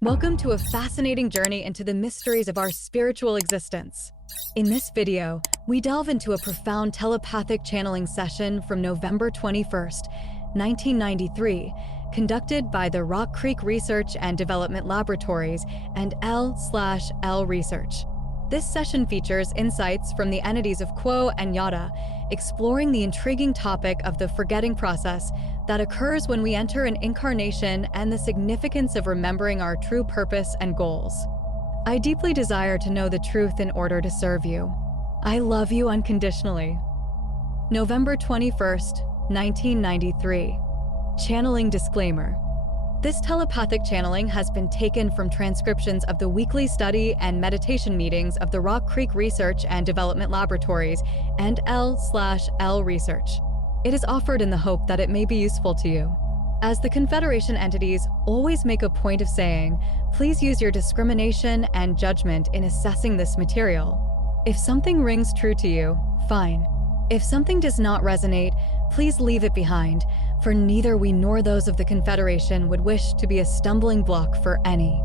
Welcome to a fascinating journey into the mysteries of our spiritual existence. In this video, we delve into a profound telepathic channeling session from November 21st, 1993, conducted by the Rock Creek Research and Development Laboratories and L/L Research. This session features insights from the entities of Q'uo and Yadda, exploring the intriguing topic of the forgetting process that occurs when we enter an incarnation and the significance of remembering our true purpose and goals. I deeply desire to know the truth in order to serve you. I love you unconditionally. November 21st, 1993. Channeling disclaimer. This telepathic channeling has been taken from transcriptions of the weekly study and meditation meetings of the Rock Creek Research and Development Laboratories and L/L Research. It is offered in the hope that it may be useful to you. As the Confederation entities always make a point of saying, please use your discrimination and judgment in assessing this material. If something rings true to you, fine. If something does not resonate, please leave it behind, for neither we nor those of the Confederation would wish to be a stumbling block for any.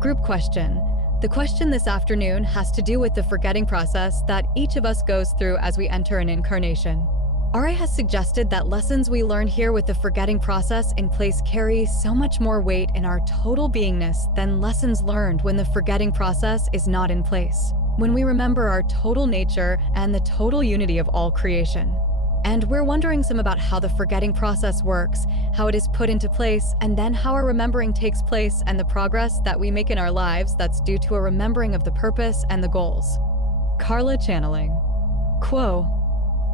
Group question. The question this afternoon has to do with the forgetting process that each of us goes through as we enter an incarnation. RA has suggested that lessons we learn here with the forgetting process in place carry so much more weight in our total beingness than lessons learned when the forgetting process is not in place, when we remember our total nature and the total unity of all creation. And we're wondering some about how the forgetting process works, how it is put into place, and then how our remembering takes place and the progress that we make in our lives that's due to a remembering of the purpose and the goals. Carla channeling. Q'uo.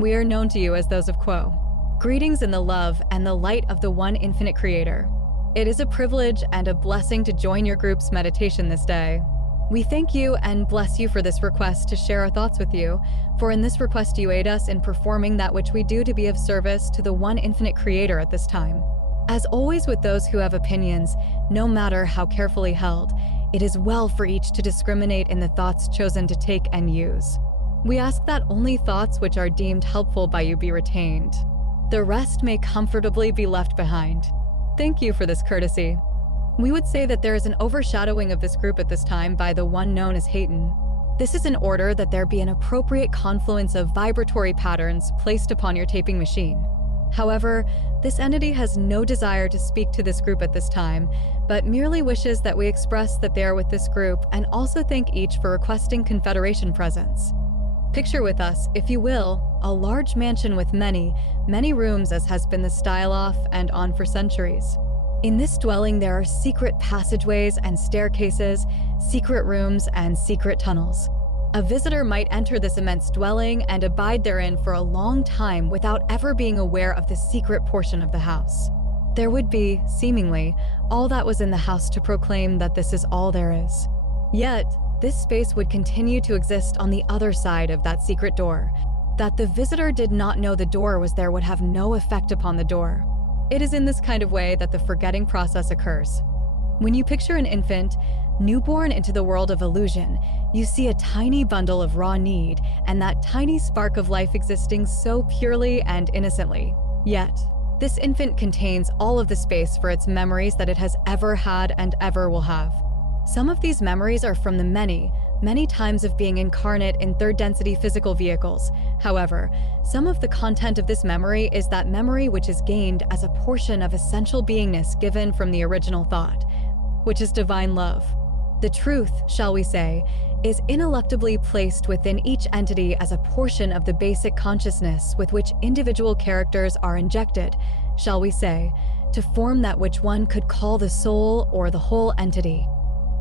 We are known to you as those of Q'uo. Greetings in the love and the light of the one infinite creator. It is a privilege and a blessing to join your group's meditation this day. We thank you and bless you for this request to share our thoughts with you, for in this request you aid us in performing that which we do to be of service to the one infinite creator at this time. As always with those who have opinions, no matter how carefully held, it is well for each to discriminate in the thoughts chosen to take and use. We ask that only thoughts which are deemed helpful by you be retained. The rest may comfortably be left behind. Thank you for this courtesy. We would say that there is an overshadowing of this group at this time by the one known as Hayton. This is in order that there be an appropriate confluence of vibratory patterns placed upon your taping machine. However, this entity has no desire to speak to this group at this time, but merely wishes that we express that they are with this group and also thank each for requesting Confederation presence. Picture with us, if you will, a large mansion with many rooms as has been the style off and on for centuries. In this dwelling, there are secret passageways and staircases, secret rooms, and secret tunnels. A visitor might enter this immense dwelling and abide therein for a long time without ever being aware of the secret portion of the house. There would be, seemingly, all that was in the house to proclaim that this is all there is. Yet, this space would continue to exist on the other side of that secret door. That the visitor did not know the door was there would have no effect upon the door. It is in this kind of way that the forgetting process occurs. When you picture an infant, newborn into the world of illusion, you see a tiny bundle of raw need and that tiny spark of life existing so purely and innocently. Yet, this infant contains all of the space for its memories that it has ever had and ever will have. Some of these memories are from the many times of being incarnate in third-density physical vehicles. However, some of the content of this memory is that memory which is gained as a portion of essential beingness given from the original thought, which is divine love. The truth, shall we say, is ineluctably placed within each entity as a portion of the basic consciousness with which individual characters are injected, shall we say, to form that which one could call the soul or the whole entity.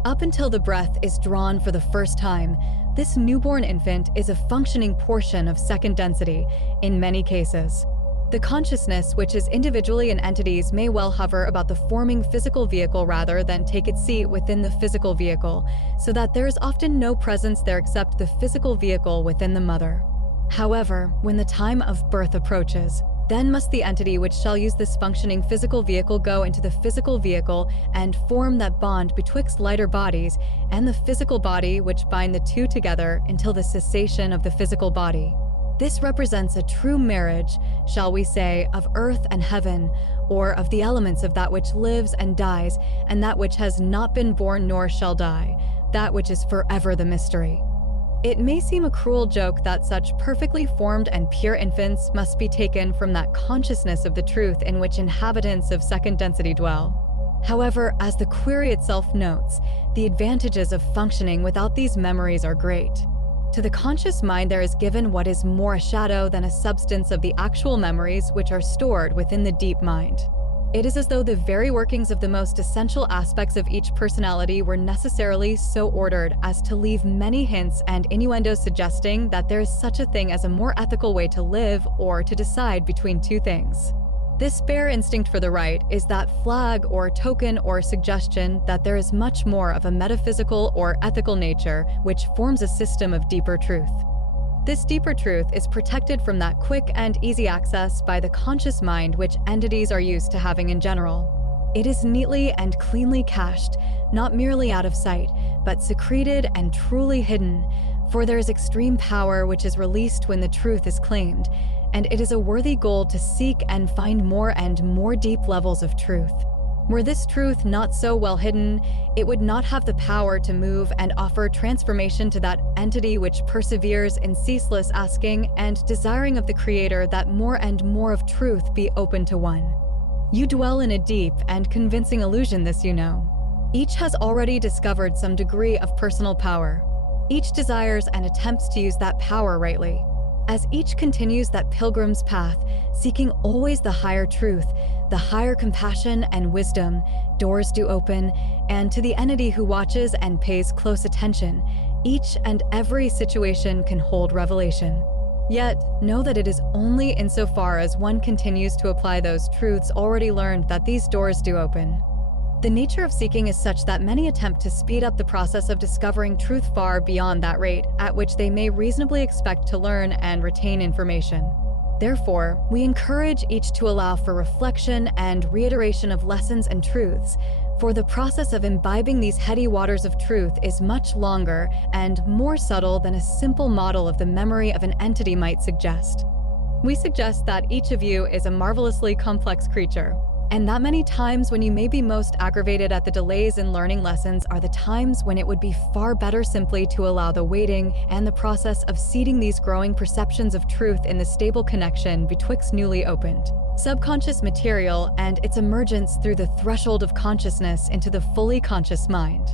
Up until the breath is drawn for the first time, this newborn infant is a functioning portion of second density in many cases. The consciousness, which is individually in entities, may well hover about the forming physical vehicle rather than take its seat within the physical vehicle, so that there is often no presence there except the physical vehicle within the mother. However, when the time of birth approaches, then must the entity which shall use this functioning physical vehicle go into the physical vehicle and form that bond betwixt lighter bodies and the physical body which bind the two together until the cessation of the physical body. This represents a true marriage, shall we say, of earth and heaven, or of the elements of that which lives and dies, and that which has not been born nor shall die, that which is forever the mystery. It may seem a cruel joke that such perfectly formed and pure infants must be taken from that consciousness of the truth in which inhabitants of second density dwell. However, as the query itself notes, the advantages of functioning without these memories are great. To the conscious mind there is given what is more a shadow than a substance of the actual memories which are stored within the deep mind. It is as though the very workings of the most essential aspects of each personality were necessarily so ordered as to leave many hints and innuendos suggesting that there is such a thing as a more ethical way to live or to decide between two things. This bare instinct for the right is that flag or token or suggestion that there is much more of a metaphysical or ethical nature which forms a system of deeper truth. This deeper truth is protected from that quick and easy access by the conscious mind which entities are used to having in general. It is neatly and cleanly cached, not merely out of sight, but secreted and truly hidden, for there is extreme power which is released when the truth is claimed, and it is a worthy goal to seek and find more and more deep levels of truth. Were this truth not so well hidden, it would not have the power to move and offer transformation to that entity which perseveres in ceaseless asking and desiring of the Creator that more and more of truth be open to one. You dwell in a deep and convincing illusion, this you know. Each has already discovered some degree of personal power. Each desires and attempts to use that power rightly. As each continues that pilgrim's path, seeking always the higher truth, the higher compassion and wisdom, doors do open, and to the entity who watches and pays close attention, each and every situation can hold revelation. Yet, know that it is only insofar as one continues to apply those truths already learned that these doors do open. The nature of seeking is such that many attempt to speed up the process of discovering truth far beyond that rate at which they may reasonably expect to learn and retain information. Therefore, we encourage each to allow for reflection and reiteration of lessons and truths, for the process of imbibing these heady waters of truth is much longer and more subtle than a simple model of the memory of an entity might suggest. We suggest that each of you is a marvelously complex creature, and that many times when you may be most aggravated at the delays in learning lessons are the times when it would be far better simply to allow the waiting and the process of seeding these growing perceptions of truth in the stable connection betwixt newly opened subconscious material and its emergence through the threshold of consciousness into the fully conscious mind.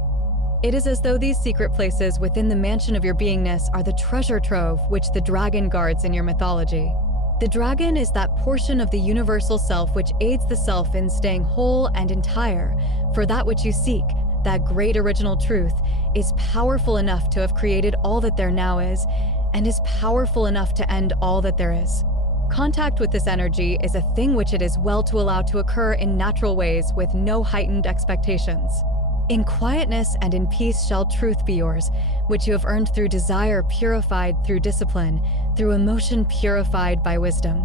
It is as though these secret places within the mansion of your beingness are the treasure trove which the dragon guards in your mythology. The dragon is that portion of the universal self which aids the self in staying whole and entire, for that which you seek, that great original truth, is powerful enough to have created all that there now is, and is powerful enough to end all that there is. Contact with this energy is a thing which it is well to allow to occur in natural ways with no heightened expectations. In quietness and in peace shall truth be yours, which you have earned through desire purified through discipline, through emotion purified by wisdom.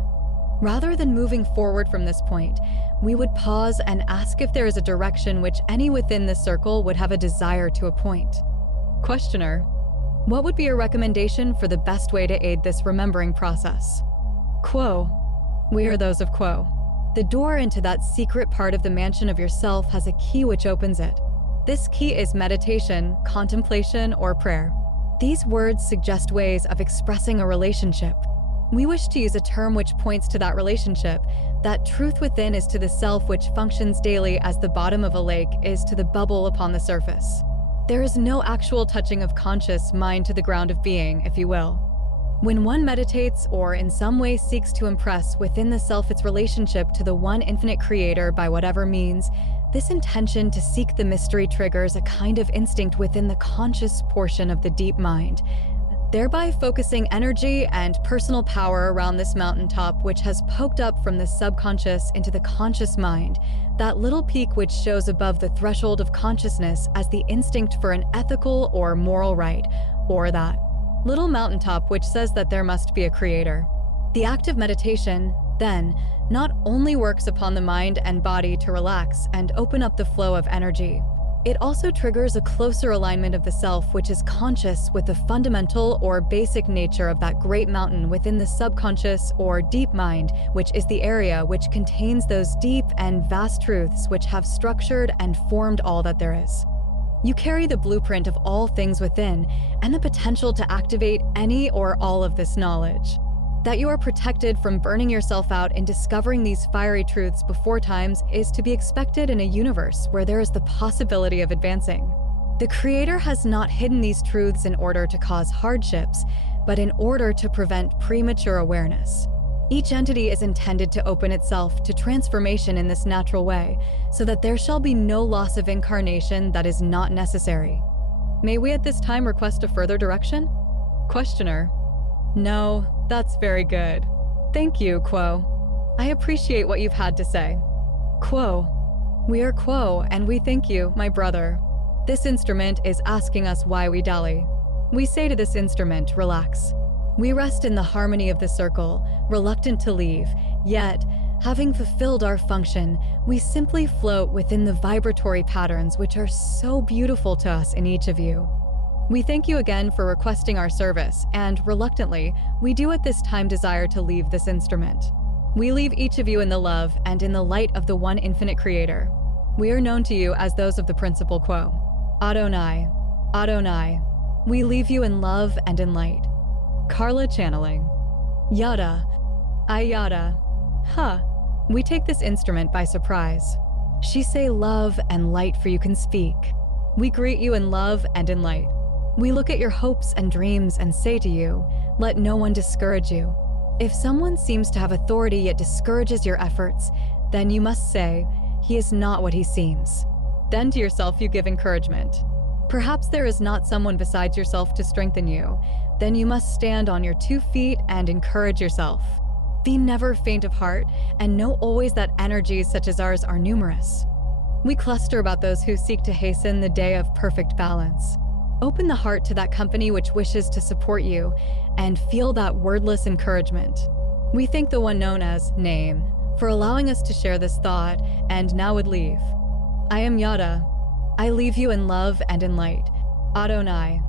Rather than moving forward from this point, we would pause and ask if there is a direction which any within this circle would have a desire to appoint. Questioner: what would be your recommendation for the best way to aid this remembering process? Q'uo: we are those of Q'uo. The door into that secret part of the mansion of yourself has a key which opens it. This key is meditation, contemplation, or prayer. These words suggest ways of expressing a relationship. We wish to use a term which points to that relationship. That truth within is to the self which functions daily as the bottom of a lake is to the bubble upon the surface. There is no actual touching of conscious mind to the ground of being, if you will. When one meditates or in some way seeks to impress within the self its relationship to the one infinite creator by whatever means, this intention to seek the mystery triggers a kind of instinct within the conscious portion of the deep mind, thereby focusing energy and personal power around this mountaintop which has poked up from the subconscious into the conscious mind, that little peak which shows above the threshold of consciousness as the instinct for an ethical or moral right, or that little mountaintop which says that there must be a creator. The act of meditation, then, not only works upon the mind and body to relax and open up the flow of energy, It also triggers a closer alignment of the self, which is conscious with the fundamental or basic nature of that great mountain within the subconscious or deep mind, which is the area which contains those deep and vast truths which have structured and formed all that there is. You carry the blueprint of all things within and the potential to activate any or all of this knowledge. That you are protected from burning yourself out in discovering these fiery truths before times is to be expected in a universe where there is the possibility of advancing. The Creator has not hidden these truths in order to cause hardships, but in order to prevent premature awareness. Each entity is intended to open itself to transformation in this natural way, so that there shall be no loss of incarnation that is not necessary. May we at this time request a further direction? Questioner: No, that's very good. Thank you, Q'uo. I appreciate what you've had to say. Q'uo. We are Q'uo, and we thank you, my brother. This instrument is asking us why we dally. We say to this instrument, relax. We rest in the harmony of the circle, reluctant to leave, yet, having fulfilled our function, we simply float within the vibratory patterns which are so beautiful to us in each of you. We thank you again for requesting our service, and reluctantly, we do at this time desire to leave this instrument. We leave each of you in the love and in the light of the one infinite Creator. We are known to you as those of the principal Q'uo. Adonai, Adonai. We leave you in love and in light. Carla channeling. Yadda, Ayada. We take this instrument by surprise. She say love and light for you can speak. We greet you in love and in light. We look at your hopes and dreams and say to you, let no one discourage you. If someone seems to have authority yet discourages your efforts, then you must say, he is not what he seems. Then to yourself you give encouragement. Perhaps there is not someone besides yourself to strengthen you. Then you must stand on your 2 feet and encourage yourself. Be never faint of heart, and know always that energies such as ours are numerous. We cluster about those who seek to hasten the day of perfect balance. Open the heart to that company which wishes to support you, and feel that wordless encouragement. We thank the one known as Name for allowing us to share this thought, and now would leave. I am Yadda. I leave you in love and in light. Adonai.